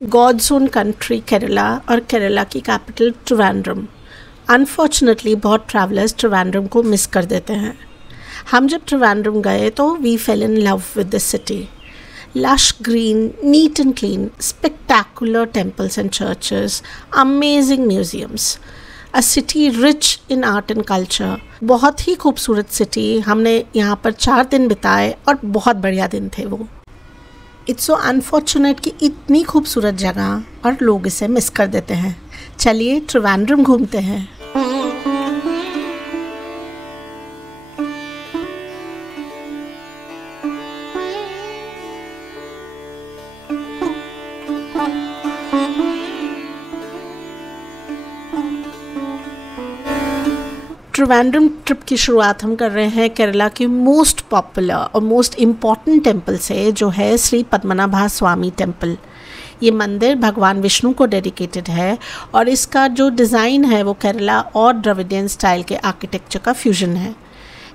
God's own country Kerala और केरला की capital Trivandrum. Unfortunately बहुत ट्रैवलर्स त्रिवेंद्रम को मिस कर देते हैं। हम जब त्रिवेंद्रम गए तो we fell in love with the city. Lush green, neat and clean, spectacular temples and churches, amazing museums, a city rich in art and culture. बहुत ही खूबसूरत सिटी। हमने यहाँ पर 4 दिन बिताए और बहुत बढ़िया दिन थे वो। इट्स सो अनफॉर्चुनेट कि इतनी खूबसूरत जगह और लोग इसे मिस कर देते हैं। चलिए त्रिवेंद्रम घूमते हैं। त्रिवेंद्रम ट्रिप की शुरुआत हम कर रहे हैं केरला के मोस्ट पॉपुलर और मोस्ट इम्पॉर्टेंट टेम्पल से, जो है श्री पद्मनाभा स्वामी टेम्पल। ये मंदिर भगवान विष्णु को डेडिकेटेड है और इसका जो डिज़ाइन है वो केरला और द्रविडियन स्टाइल के आर्किटेक्चर का फ्यूजन है।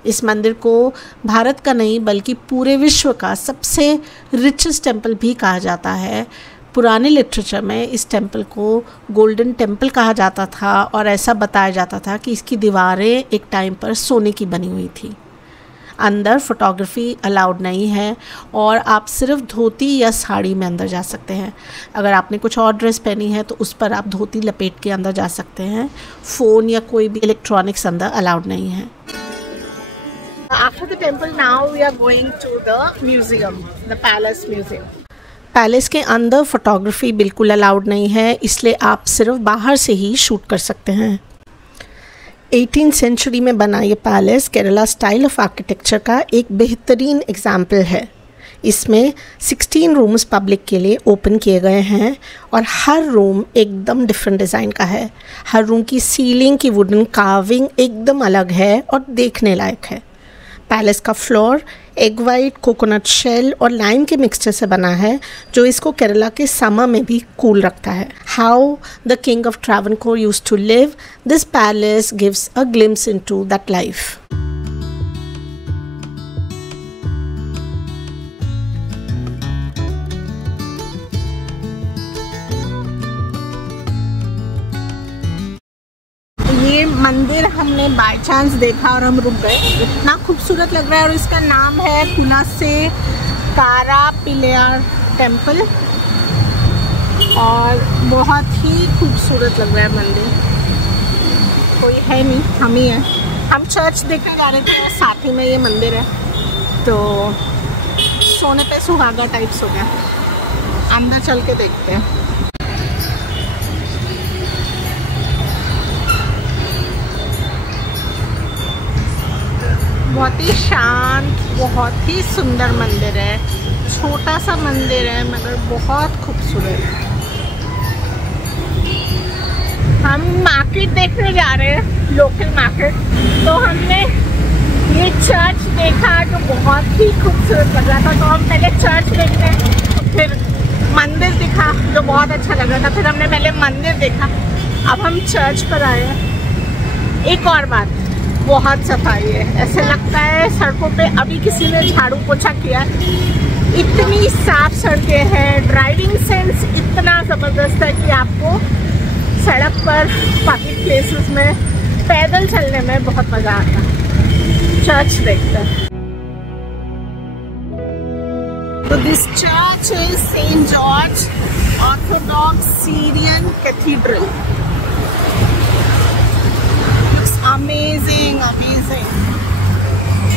इस मंदिर को भारत का नहीं बल्कि पूरे विश्व का सबसे रिचेस्ट टेम्पल भी कहा जाता है। पुराने लिटरेचर में इस टेम्पल को गोल्डन टेम्पल कहा जाता था और ऐसा बताया जाता था कि इसकी दीवारें एक टाइम पर सोने की बनी हुई थी। अंदर फोटोग्राफी अलाउड नहीं है और आप सिर्फ धोती या साड़ी में अंदर जा सकते हैं। अगर आपने कुछ और ड्रेस पहनी है तो उस पर आप धोती लपेट के अंदर जा सकते हैं। फ़ोन या कोई भी इलेक्ट्रॉनिक्स अंदर अलाउड नहीं है। After the temple, now we are going to the museum, the palace museum. Palace के अंदर फोटोग्राफी बिल्कुल अलाउड नहीं है, इसलिए आप सिर्फ बाहर से ही शूट कर सकते हैं। 18th सेंचुरी में बना ये palace Kerala style of architecture का एक बेहतरीन एग्जाम्पल है। इसमें 16 रूम्स पब्लिक के लिए ओपन किए गए हैं और हर रूम एकदम डिफरेंट डिज़ाइन का है। हर रूम की सीलिंग की वुडन कार्विंग एकदम अलग है और देखने लायक है। पैलेस का floor egg white, coconut shell और लाइम के मिक्सचर से बना है, जो इसको केरला के समर में भी कूल रखता है। How the king of Travancore used to live, this palace gives a glimpse into that life. ये मंदिर हमने बाय चांस देखा और हम रुक गए। इतना खूबसूरत लग रहा है और इसका नाम है पुनासे कारापिल्लार टेम्पल और बहुत ही खूबसूरत लग रहा है मंदिर। कोई है नहीं, हम ही हैं। हम चर्च देखने जा रहे थे और साथ ही में ये मंदिर है, तो सोने पे सुहागा टाइप्स हो गया। अंदर चल के देखते हैं। बहुत ही शांत, बहुत ही सुंदर मंदिर है। छोटा सा मंदिर है मगर बहुत खूबसूरत है। हम मार्केट देखने जा रहे हैं, लोकल मार्केट। तो हमने ये चर्च देखा जो बहुत ही खूबसूरत लग रहा था, तो हम पहले चर्च देखते हैं, फिर मंदिर दिखा जो बहुत अच्छा लग रहा था, फिर हमने पहले मंदिर देखा, अब हम चर्च पर आए हैं। एक और बात, बहुत सफाई है। ऐसे लगता है सड़कों पे अभी किसी ने झाड़ू पोछा किया। इतनी साफ सड़कें हैं, ड्राइविंग सेंस इतना ज़बरदस्त है कि आपको सड़क पर पब्लिक प्लेसेस में पैदल चलने में बहुत मज़ा आता है। चर्च देखते हैं। तो this church is Saint George Orthodox Syrian Cathedral. Amazing, amazing.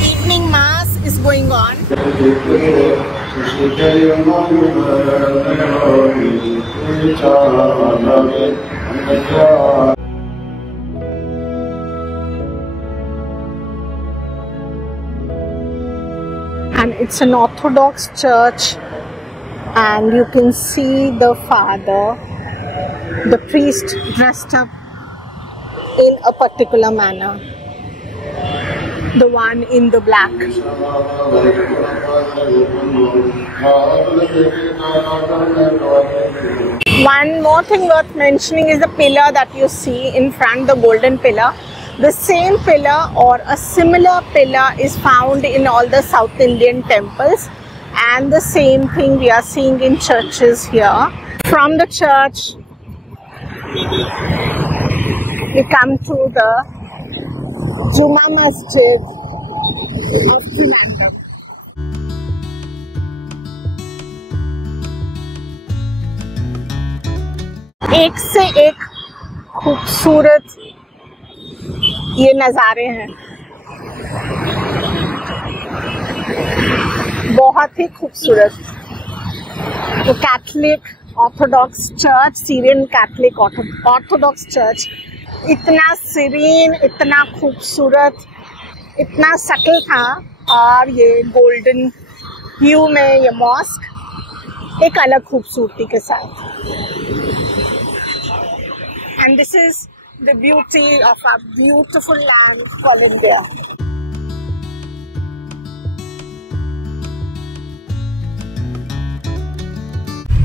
Evening mass is going on. And it's an Orthodox church, and you can see the father, the priest dressed up in a particular manner, the one in the black. One more thing worth mentioning is the pillar that you see in front, the golden pillar. The same pillar or a similar pillar is found in all the South Indian temples, and the same thing we are seeing in churches here. From the church, we come to the Juma Masjid of Trivandrum. एक से एक खूबसूरत ये नज़ारे हैं, बहुत ही खूबसूरत। तो Catholic Orthodox church, Syrian Catholic Orthodox church, इतना सीरीन, इतना खूबसूरत, इतना सटल था। और ये गोल्डन ह्यू में ये मॉस्क एक अलग खूबसूरती के साथ। And this is the beauty of our beautiful land called India.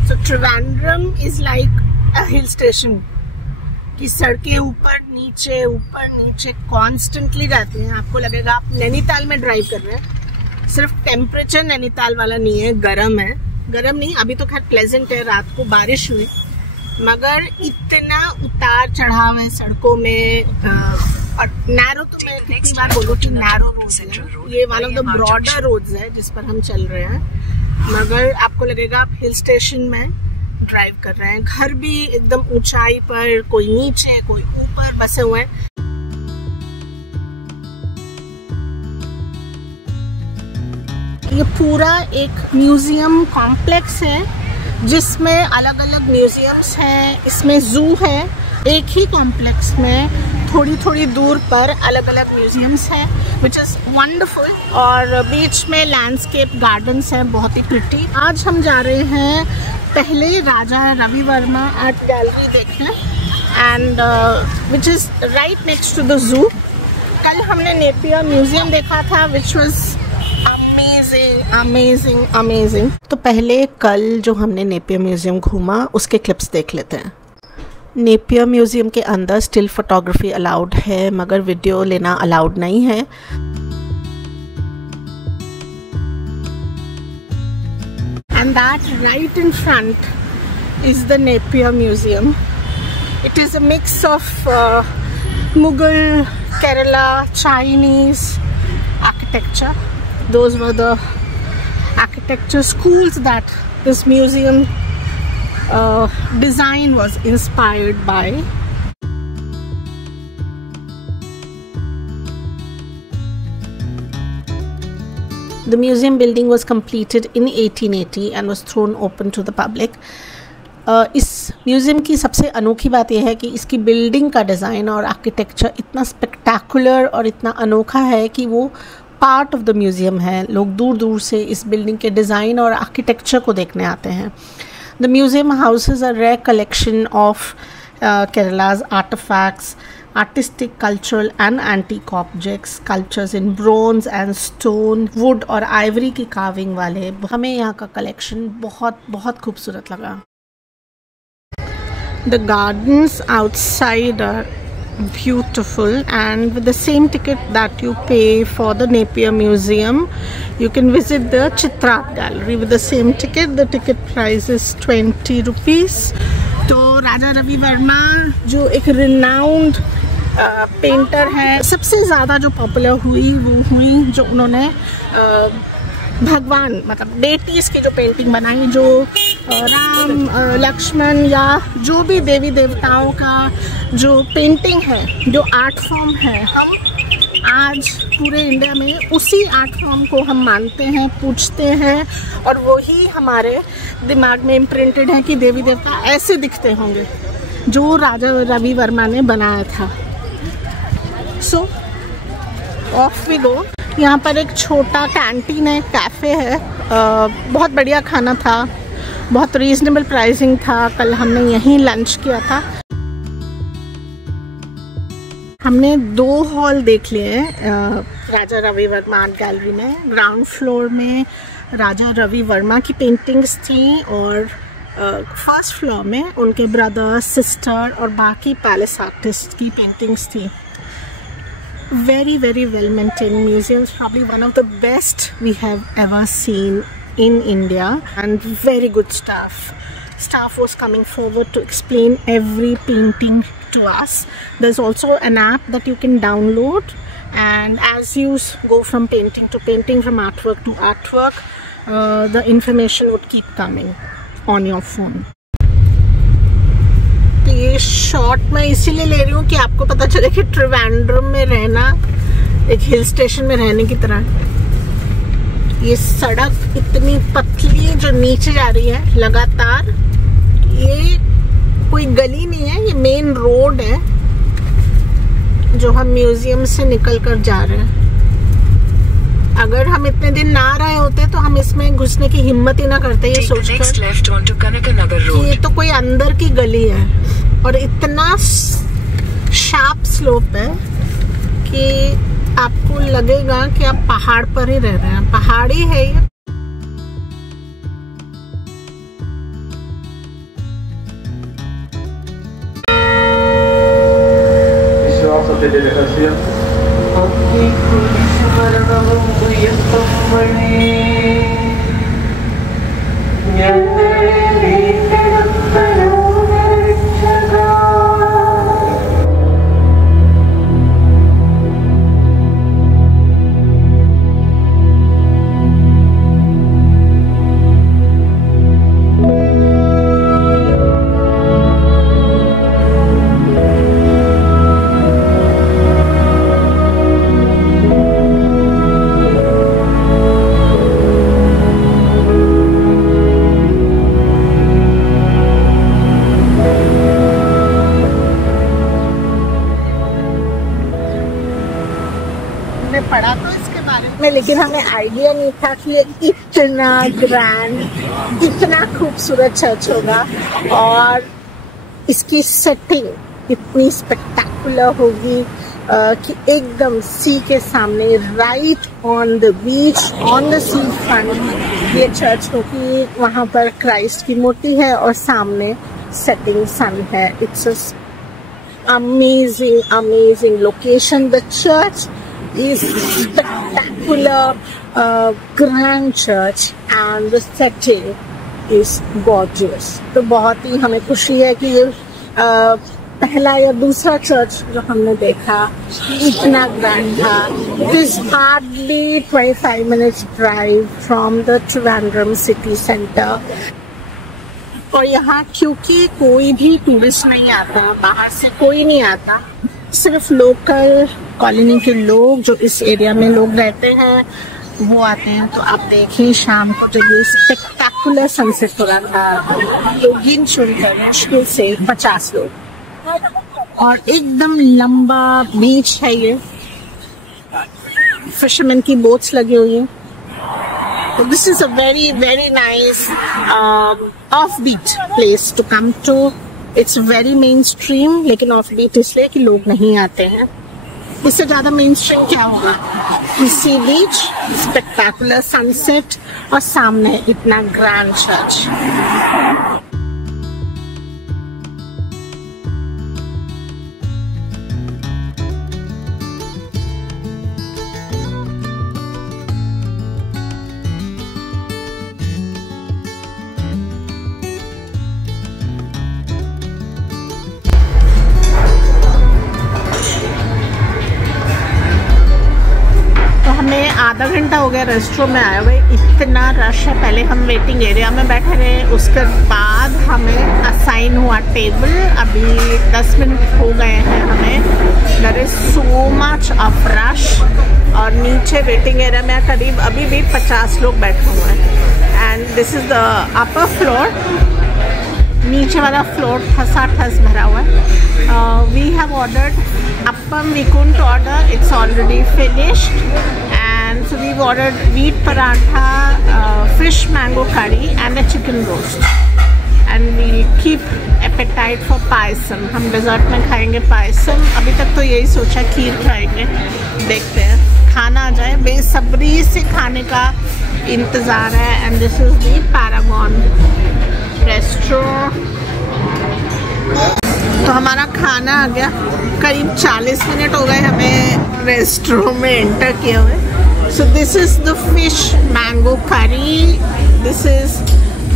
So Trivandrum is like a hill station कि सड़कें ऊपर नीचे कॉन्स्टेंटली रहती हैं। आपको लगेगा आप नैनीताल में ड्राइव कर रहे हैं। सिर्फ टेम्परेचर नैनीताल वाला नहीं है, गर्म है। गर्म नहीं, अभी तो खैर प्लेजेंट है, रात को बारिश हुई, मगर इतना उतार चढ़ाव है सड़कों में। और नैरो, तो मैं कितनी बार बोलूँ कि नैरो रोड है, ये one of the broader roads है जिस पर हम चल रहे हैं, मगर आपको लगेगा आप हिल स्टेशन में ड्राइव कर रहे हैं। घर भी एकदम ऊंचाई पर, कोई नीचे कोई ऊपर बसे हुए हैं। ये पूरा एक म्यूजियम कॉम्प्लेक्स है जिसमें अलग अलग म्यूजियम्स हैं। इसमें जू है, एक ही कॉम्प्लेक्स में थोड़ी थोड़ी दूर पर अलग अलग म्यूजियम्स हैं, विच इज़ वंडरफुल। और बीच में लैंडस्केप गार्डन्स हैं, बहुत ही प्रिटी। आज हम जा रहे हैं पहले राजा रवि वर्मा आर्ट गैलरी देखने, and which is right next to the zoo. कल हमने नेपियर म्यूजियम देखा था, विच वॉज अमेजिंग अमेजिंग। तो पहले कल जो हमने नेपियर म्यूजियम घूमा उसके क्लिप्स देख लेते हैं। नेपियर म्यूजियम के अंदर स्टिल फोटोग्राफी अलाउड है, मगर वीडियो लेना अलाउड नहीं है। And that right in front is the Napier Museum. It is a mix of Mughal, Kerala, Chinese architecture. Those were the architecture schools that this museum design was inspired by. The museum building was completed in 1880 and was thrown open to the public. इस museum की सबसे अनोखी बात यह है कि इसकी building का डिज़ाइन और आर्किटेक्चर इतना स्पेक्टाकुलर और इतना अनोखा है कि वो पार्ट ऑफ द म्यूज़ियम है। लोग दूर दूर से इस बिल्डिंग के डिज़ाइन और आर्किटेक्चर को देखने आते हैं। The museum houses a rare collection of Kerala's artifacts, artistic, cultural and antique objects, sculptures in bronze and stone, wood और ivory की carving वाले। हमें यहाँ का collection बहुत बहुत खूबसूरत लगा। The gardens outside are beautiful, and with the same ticket that you pay for the Napier Museum, you can visit the Chitra Gallery with the same ticket. The ticket price is 20 rupees. तो राजा रवि वर्मा जो एक renowned painter है, सबसे ज़्यादा जो popular हुई वो हुई जो उन्होंने भगवान मतलब डेटीज की जो पेंटिंग बनाई, जो राम लक्ष्मण या जो भी देवी देवताओं का जो पेंटिंग है, जो आर्ट फॉर्म है, हम आज पूरे इंडिया में उसी आर्ट फॉर्म को हम मानते हैं, पूछते हैं, और वही हमारे दिमाग में इम्प्रिंटेड है कि देवी देवता ऐसे दिखते होंगे जो राजा रवि वर्मा ने बनाया था। So off we go. यहाँ पर एक छोटा कैंटीन है, कैफ़े है, बहुत बढ़िया खाना था, बहुत रीजनेबल प्राइसिंग था। कल हमने यहीं लंच किया था। हमने 2 हॉल देख लिए राजा रवि वर्मा आर्ट गैलरी में। ग्राउंड फ्लोर में राजा रवि वर्मा की पेंटिंग्स थी और फर्स्ट फ्लोर में उनके ब्रदर, सिस्टर और बाकी पैलेस आर्टिस्ट की पेंटिंग्स थी। Very well maintained museums, probably one of the best we have ever seen in India, and very good staff. staff was coming forward to explain every painting to us. There's also an app that you can download, and as you go from painting to painting, from artwork to artwork, the information would keep coming on your phone. तो ये shot मैं इसीलिए ले रही हूँ कि आपको पता चले कि त्रिवेंद्रम में रहना एक हिल स्टेशन में रहने की तरह है। ये सड़क इतनी पतली जो नीचे जा रही है लगातार, ये कोई गली नहीं है, ये मेन रोड है जो हम म्यूजियम से निकल कर जा रहे हैं। अगर हम इतने दिन ना रहे होते तो हम इसमें घुसने की हिम्मत ही ना करते, ये सोचकर कि ये तो कोई अंदर की गली है। और इतना शार्प स्लोप है कि आपको लगेगा कि आप पहाड़ पर ही रह रहे हैं। पहाड़ी है ये। पढ़ा तो इसके बारे में, लेकिन हमें आइडिया नहीं था कि ये इतना ग्रैंड, इतना खूबसूरत चर्च होगा और इसकी सेटिंग इतनी स्पेक्टेकुलर होगी कि एकदम सी के सामने, right on the beach, on the sea front ये चर्च होगी। वहाँ पर क्राइस्ट की मूर्ति है और सामने सेटिंग सन है। It's amazing, amazing location. The church is spectacular, grand church, and the setting is gorgeous. तो बहुत ही हमें खुशी है कि ये पहला या दूसरा चर्च जो हमने देखा इतना ग्रैंड था। It is hardly 25 minutes drive from the Trivandrum city center. और यहाँ क्योंकि कोई भी टूरिस्ट नहीं आता, बाहर से कोई नहीं आता, सिर्फ लोकल कॉलोनी के लोग जो इस एरिया में लोग रहते हैं वो आते हैं। तो आप देखिए शाम को जब ये स्पेक्टेकुलर सनसेट हो रहा था, लोग गिन चुनकर मुश्किल से 50 लोग, और एकदम लंबा बीच है ये, फिशरमैन की बोट्स लगी हुई हैं। So this is a very, very nice offbeat place to come to. It's very mainstream, लेकिन offbeat इसलिए कि लोग नहीं आते हैं। इससे ज़्यादा mainstream क्या होगा? Sea beach, spectacular sunset और सामने इतना grand church। आधा घंटा हो गया रेस्टोरेंट में आए हुए, इतना रश है। पहले हम वेटिंग एरिया में बैठे रहे, उसके बाद हमें असाइन हुआ टेबल। अभी 10 मिनट हो गए हैं हमें। There is so much of rush, और नीचे वेटिंग एरिया में करीब अभी भी 50 लोग बैठे हुए हैं। And this is the upper floor. नीचे वाला फ्लोर ठसाठस भरा हुआ है। We have ordered appam, we couldn't order, it's already finished, and so we've ordered wheat paratha, fish mango curry and a chicken roast, and we'll keep appetite for payasam. हम desert में खाएंगे पायसम। अभी तक तो यही सोचा खीर खाएंगे, देखते हैं खाना आ जाए। बेसब्री से खाने का इंतज़ार है। And this is the Paragon restaurant. तो हमारा खाना आ गया। करीब 40 मिनट हो गए हमें रेस्टोरेंट में एंटर किए हुए। So this is the fish mango curry, this is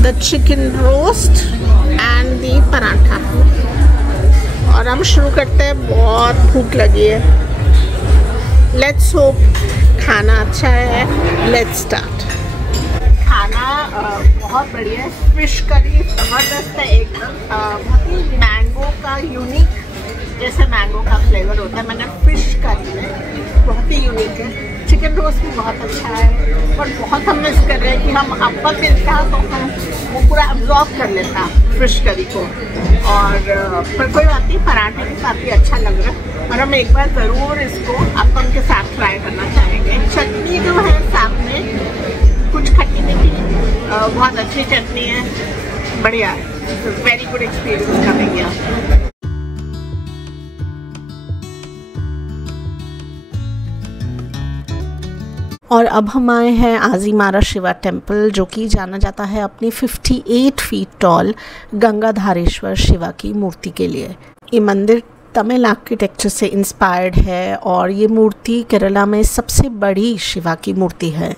the chicken roast and the paratha. और हम शुरू करते हैं, बहुत भूख लगी है। लेट्स होप खाना अच्छा है। Let's start. खाना बहुत बढ़िया है। फिश करी ज़बरदस्त है एकदम। बहुत ही मैंगो का यूनिक, जैसे मैंगो का फ्लेवर होता है, मैंने फिश करी में बहुत ही यूनिक है। चिकन रोस्ट भी बहुत अच्छा है। और बहुत हम मिस कर रहे हैं कि हम अप्पम मिलता तो हम वो पूरा अब्जॉर्ब कर लेता फिश करी को। और पर कोई बात नहीं, पराठे के साथ भी अच्छा लग रहा है। और हम एक बार ज़रूर इसको अप्पम के साथ ट्राई करना चाहेंगे। चटनी जो है साथ में, कुछ खट्टी मीठी, बहुत अच्छी चटनी है, बढ़िया है। Very good experience coming here. और अब हम आए हैं आजीमारा शिवा टेम्पल, जो कि जाना जाता है अपनी 58 फीट टॉल गंगाधारेश्वर शिवा की मूर्ति के लिए। ये मंदिर तमिल आर्किटेक्चर से इंस्पायर्ड है और ये मूर्ति केरला में सबसे बड़ी शिवा की मूर्ति है।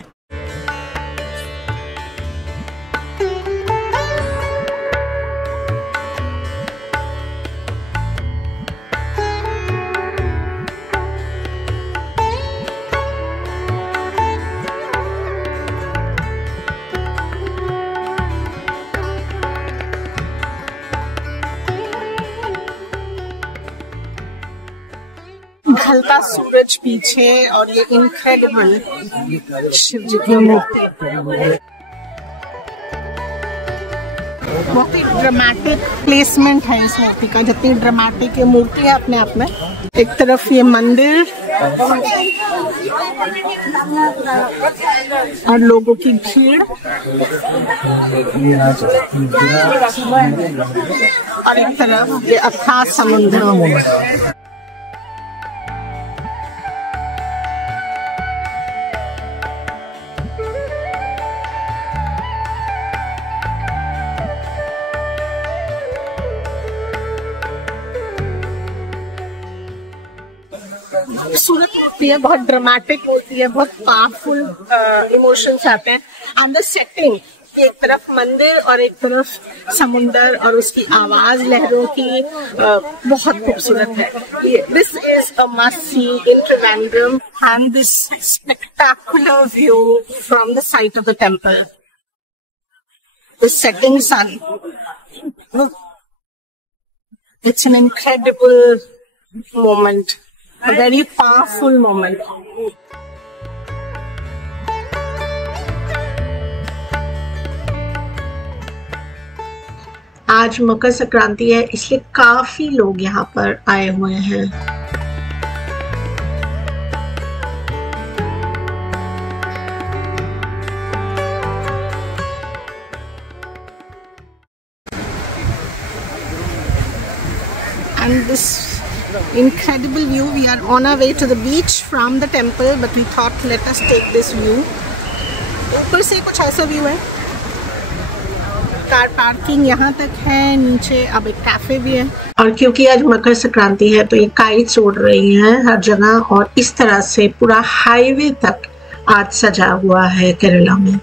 ढलता सूरज पीछे और ये इनक्रेडिबल शिव जी की मूर्ति, बहुत ही ड्रामेटिक प्लेसमेंट है इस मूर्ति का। जितनी ड्रामेटिक ये मूर्ति है अपने आप में। एक तरफ ये मंदिर और लोगों की भीड़, और एक तरफ ये अथाह समुद्र। खूबसूरत मूर्ति है, बहुत ड्रामेटिक मूर्ति है, बहुत पावरफुल इमोशंस आते हैं। एंड द सेटिंग, एक तरफ मंदिर और एक तरफ समुंदर और उसकी आवाज लहरों की बहुत खूबसूरत है। This is a must see in Trivandrum and this spectacular view from the site of the temple. The setting sun, it's an incredible moment, a very powerful moment. आज मकर संक्रांति है, इसलिए काफी लोग यहाँ पर आए हुए हैं। And this incredible view, we are on our way to the beach from the temple, but we thought let us take this view. ऊपर से कुछ ऐसा व्यू है। कार पार्किंग यहाँ तक है, नीचे अब एक कैफे भी है। और क्योंकि आज मकर संक्रांति है तो ये काइट्स उड़ रही हैं हर जगह, और इस तरह से पूरा हाईवे तक आज सजा हुआ है केरला में।